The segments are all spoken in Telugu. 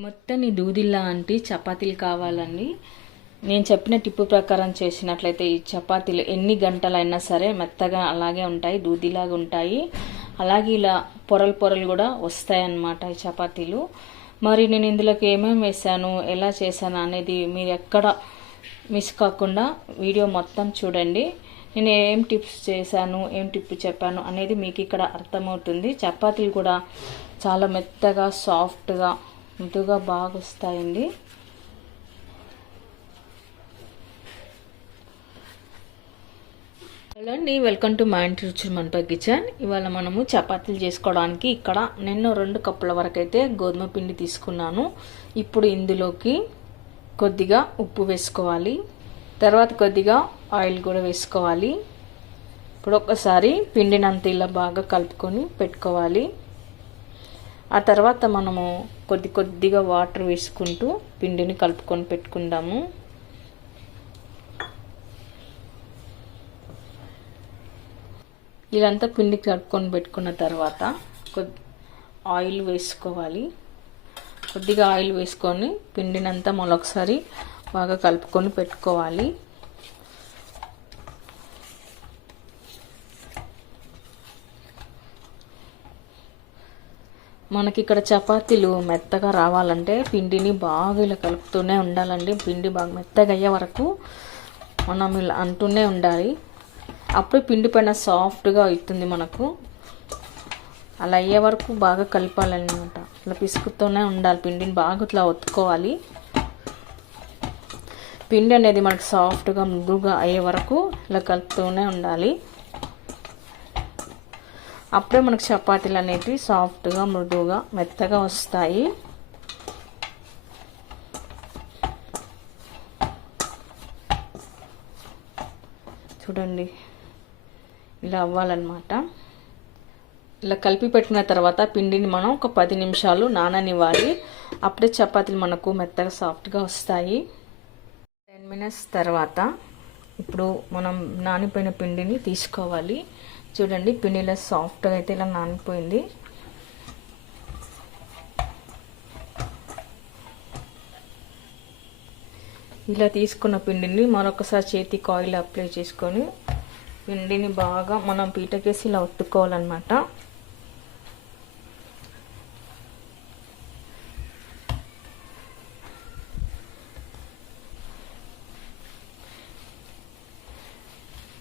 మొత్తం దూదిలా అంటే చపాతీలు కావాలండి. నేను చెప్పిన టిప్పు ప్రకారం చేసినట్లయితే ఈ చపాతీలు ఎన్ని గంటలైనా సరే మెత్తగా అలాగే ఉంటాయి, దూదిలాగా ఉంటాయి. అలాగే ఇలా పొరలు పొరలు కూడా వస్తాయి అన్నమాట ఈ చపాతీలు. మరి నేను ఇందులోకి ఏమేమి వేసాను, ఎలా చేశాను అనేది మీరు ఎక్కడ మిస్ కాకుండా వీడియో మొత్తం చూడండి. నేను ఏం టిప్స్ చేశాను, ఏం టిప్ చెప్పాను అనేది మీకు ఇక్కడ అర్థమవుతుంది. చపాతీలు కూడా చాలా మెత్తగా సాఫ్ట్గా మృదుగా బాగా వస్తాయండి. హలో అండి, వెల్కమ్ టు మా ఇంటి రుచులు మనపై కిచెన్. ఇవాళ మనము చపాతీలు చేసుకోవడానికి ఇక్కడ నేను 2 కప్పుల వరకు అయితే గోధుమ పిండి తీసుకున్నాను. ఇప్పుడు ఇందులోకి కొద్దిగా ఉప్పు వేసుకోవాలి, తర్వాత కొద్దిగా ఆయిల్ కూడా వేసుకోవాలి. ఇప్పుడు ఒకసారి పిండినంత ఇలా బాగా కలుపుకొని పెట్టుకోవాలి. ఆ తర్వాత మనము కొద్దిగా వాటర్ వేసుకుంటూ పిండిని కలుపుకొని పెట్టుకుందాము. ఇదంతా పిండి కలుపుకొని పెట్టుకున్న తర్వాత ఆయిల్ వేసుకోవాలి. కొద్దిగా ఆయిల్ వేసుకొని పిండినంతా మరొకసారి బాగా కలుపుకొని పెట్టుకోవాలి. మనకి ఇక్కడ చపాతీలు మెత్తగా రావాలంటే పిండిని బాగా ఇలా కలుపుతూనే ఉండాలండి. పిండి బాగా మెత్తగా అయ్యే వరకు మనం ఇలా అంటూనే ఉండాలి. అప్పుడు పిండి పైన సాఫ్ట్గా అవుతుంది మనకు. అలా అయ్యే వరకు బాగా కలపాలన్నమాట. ఇలా పిసుకుతూనే ఉండాలి, పిండిని బాగా ఇట్లా ఒత్తుకోవాలి. పిండి అనేది మనకు సాఫ్ట్గా మృదువుగా అయ్యే వరకు ఇలా కలుపుతూనే ఉండాలి. అప్పుడే మనకు చపాతీలు అనేవి సాఫ్ట్గా మృదువుగా మెత్తగా వస్తాయి. చూడండి, ఇలా అవ్వాలన్నమాట. ఇలా కలిపి పెట్టిన తర్వాత పిండిని మనం ఒక 10 నిమిషాలు నాననివ్వాలి. అప్పుడే చపాతీలు మనకు మెత్తగా సాఫ్ట్గా వస్తాయి. 10 మినిట్స్ తర్వాత ఇప్పుడు మనం నానిపోయిన పిండిని తీసుకోవాలి. చూడండి, పిండిలో సాఫ్ట్గా అయితే ఇలా నానిపోయింది. ఇలా తీసుకున్న పిండిని మరొకసారి చేతికి ఆయిల్ అప్లై చేసుకొని పిండిని బాగా మనం పీటకేసి ఇలా ఒత్తుకోవాలన్నమాట.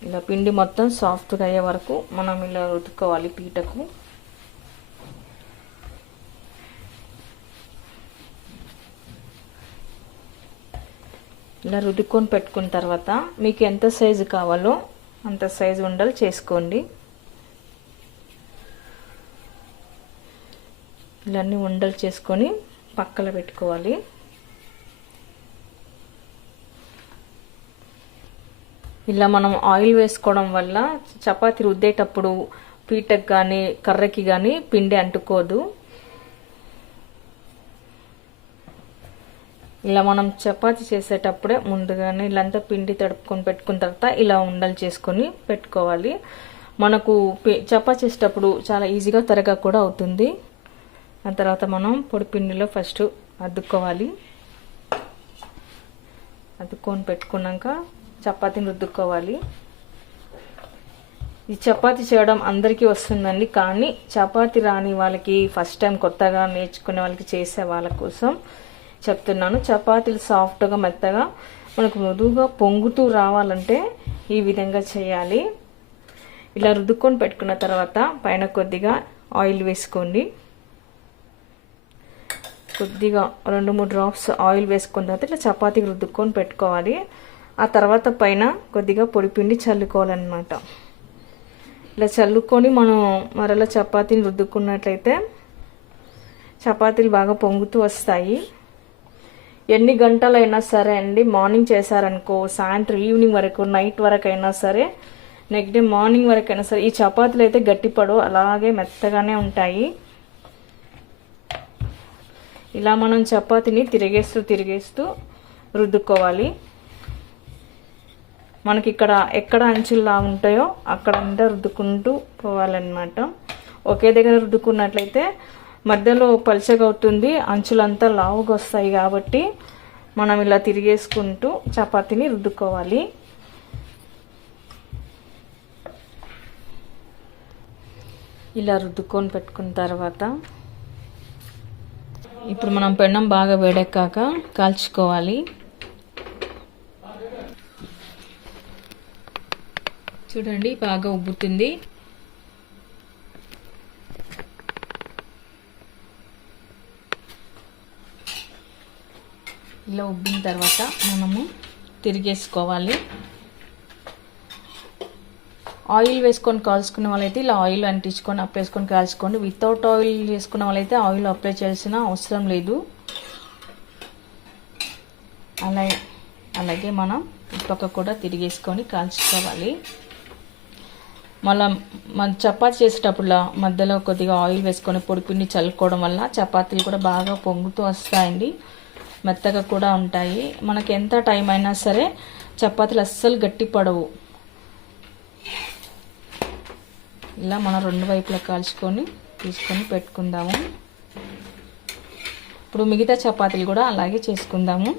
ఇలా పిండి మొత్తం సాఫ్ట్గా అయ్యే వరకు మనం ఇలా రుద్దుకోవాలి పీటకు. ఇలా రుద్దుకొని పెట్టుకున్న తర్వాత మీకు ఎంత సైజు కావాలో అంత సైజు ఉండలు చేసుకోండి. ఇలా అన్ని ఉండలు చేసుకొని పక్కన పెట్టుకోవాలి. ఇలా మనం ఆయిల్ వేసుకోవడం వల్ల చపాతీ రుద్దేటప్పుడు పీటకు కానీ కర్రకి కానీ పిండి అంటుకోదు. ఇలా మనం చపాతీ చేసేటప్పుడే ముందుగానే ఇలాంతా పిండి తడుపుకొని పెట్టుకున్న తర్వాత ఇలా ఉండలు చేసుకొని పెట్టుకోవాలి. మనకు చపాతీ చేసేటప్పుడు చాలా ఈజీగా త్వరగా కూడా అవుతుంది. ఆ తర్వాత మనం పొడి పిండిలో ఫస్ట్ అద్దుకోవాలి. అద్దుకొని పెట్టుకున్నాక చపాతీని రుద్దుకోవాలి. ఈ చపాతీ చేయడం అందరికీ వస్తుందండి, కానీ చపాతీ రాని వాళ్ళకి, ఫస్ట్ టైం కొత్తగా నేర్చుకునే వాళ్ళకి, చేసే వాళ్ళ కోసం చెప్తున్నాను. చపాతీలు సాఫ్ట్గా మెత్తగా మనకు మృదువుగా పొంగుతూ రావాలంటే ఈ విధంగా చేయాలి. ఇలా రుద్దుకొని పెట్టుకున్న తర్వాత పైన కొద్దిగా ఆయిల్ వేసుకోండి. కొద్దిగా 2-3 డ్రాప్స్ ఆయిల్ వేసుకున్న తర్వాత ఇట్లా చపాతీకి రుద్దుకొని పెట్టుకోవాలి. ఆ తర్వాత పైన కొద్దిగా పొడిపిండి చల్లుకోవాలన్నమాట. ఇలా చల్లుకొని మనం మరలా చపాతీని రుద్దుకున్నట్లయితే చపాతీలు బాగా పొంగుతూ వస్తాయి. ఎన్ని గంటలైనా సరే అండి, మార్నింగ్ చేశారనుకో సాయంత్రం ఈవినింగ్ వరకు, నైట్ వరకు అయినా సరే, నెక్స్ట్ డే మార్నింగ్ వరకు అయినా సరే ఈ చపాతీలు అయితే గట్టిపడవు, అలాగే మెత్తగానే ఉంటాయి. ఇలా మనం చపాతీని తిరిగేస్తూ రుద్దుకోవాలి. మనకి ఇక్కడ ఎక్కడ అంచుల్లా ఉంటాయో అక్కడంతా రుద్దుకుంటూ పోవాలన్నమాట. ఒకే దగ్గర రుద్దుకున్నట్లయితే మధ్యలో పలుచగా అవుతుంది, అంచులంతా లావుగా వస్తాయి. కాబట్టి మనం ఇలా తిరిగేసుకుంటూ చపాతీని రుద్దుకోవాలి. ఇలా రుద్దుకొని పెట్టుకున్న తర్వాత ఇప్పుడు మనం పెన్నం బాగా వేడెక్కాక కాల్చుకోవాలి. చూడండి బాగా ఉబ్బుతుంది. ఇలా ఉబ్బిన తర్వాత మనము తిరిగేసుకోవాలి. ఆయిల్ వేసుకొని కాల్చుకునే వాళ్ళైతే ఇలా ఆయిల్ అంటించుకొని అప్లై వేసుకొని కాల్చుకోండి. వితౌట్ ఆయిల్ చేసుకునే వాళ్ళైతే ఆయిల్ అప్లై చేయాల్సిన అవసరం లేదు. అలాగే మనం ఇటుపక్క కూడా తిరిగేసుకొని కాల్చుకోవాలి. మన చపాతీ చేసేటప్పుడు మధ్యలో కొద్దిగా ఆయిల్ వేసుకొని పొడిపిండి చల్లుకోవడం వల్ల చపాతీలు కూడా బాగా పొంగుతూ వస్తాయండి, మెత్తగా కూడా ఉంటాయి. మనకి ఎంత టైం అయినా సరే చపాతీలు అస్సలు గట్టి పడవు. ఇలా మనం రెండు వైపులా కాల్చుకొని తీసుకొని పెట్టుకుందాము. ఇప్పుడు మిగతా చపాతీలు కూడా అలాగే చేసుకుందాము.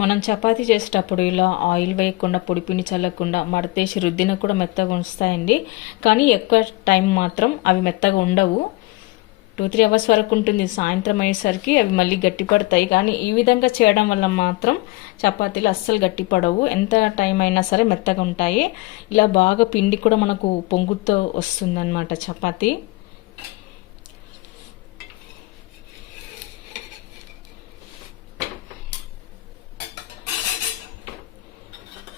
మనం చపాతీ చేసేటప్పుడు ఇలా ఆయిల్ వేయకుండా పొడిపిండి చల్లకుండా మడతేసి రుద్దిన కూడా మెత్తగా వస్తాయండి. కానీ ఎక్కువ టైం మాత్రం అవి మెత్తగా ఉండవు. 2-3 అవర్స్ వరకు ఉంటుంది. సాయంత్రం అయ్యేసరికి అవి మళ్ళీ గట్టిపడతాయి. కానీ ఈ విధంగా చేయడం వల్ల మాత్రం చపాతీలు అస్సలు గట్టిపడవు. ఎంత టైం అయినా సరే మెత్తగా ఉంటాయి. ఇలా బాగా పిండి కూడా మనకు పొంగుతో వస్తుందన్నమాట చపాతీ.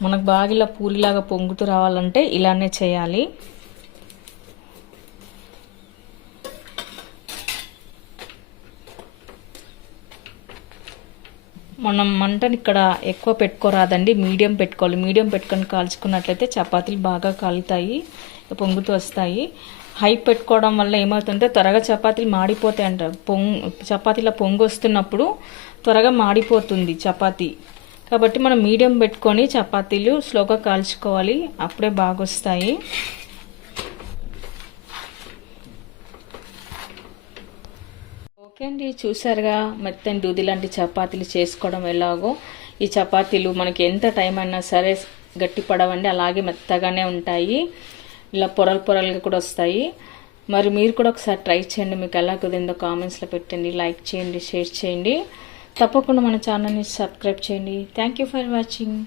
మనకు బాగా ఇలా పూరిలాగా పొంగుతూ రావాలంటే ఇలానే చేయాలి. మనం మంటని ఇక్కడ ఎక్కువ పెట్టుకోరాదండి, మీడియం పెట్టుకోవాలి. మీడియం పెట్టుకొని కాల్చుకున్నట్లయితే చపాతీలు బాగా కాలుతాయి, పొంగుతూ వస్తాయి. హై పెట్టుకోవడం వల్ల ఏమవుతుందంటే త్వరగా చపాతీలు మాడిపోతాయి అంట. చపాతీలో పొంగు వస్తున్నప్పుడు త్వరగా మాడిపోతుంది చపాతీ. కాబట్టి మనం మీడియం పెట్టుకొని చపాతీలు స్లోగా కాల్చుకోవాలి, అప్పుడే బాగా వస్తాయి. ఓకే అండి, చూసారుగా మెత్తని దూది లాంటి చపాతీలు చేసుకోవడం ఎలాగో. ఈ చపాతీలు మనకి ఎంత టైం అయినా సరే గట్టి పడవండి, అలాగే మెత్తగానే ఉంటాయి. ఇలా పొరలు పొరలుగా కూడా వస్తాయి. మరి మీరు కూడా ఒకసారి ట్రై చేయండి. మీకు ఎలా కుదిరిందో కామెంట్స్లో పెట్టండి, లైక్ చేయండి, షేర్ చేయండి. తప్పకుండా మన ఛానల్ని సబ్స్క్రైబ్ చేయండి. Thank you for watching.